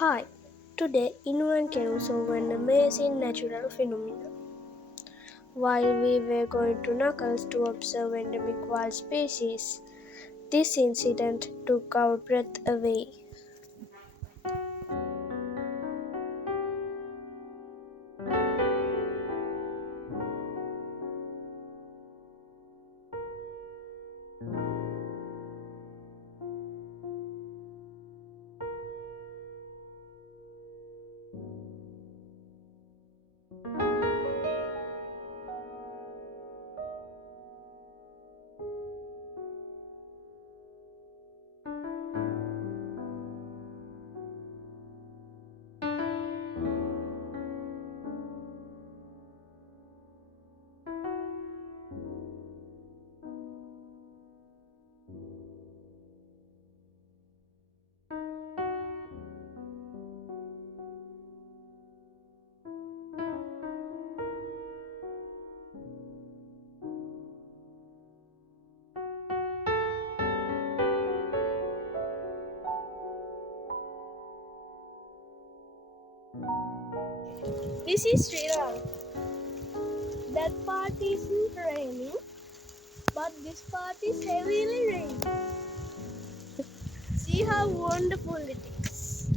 Hi, today Inu and Kenu saw an amazing natural phenomenon. While we were going to Knuckles to observe endemic wild species, this incident took our breath away. This is Sriram. That part isn't raining, but this part is heavily raining. See how wonderful it is.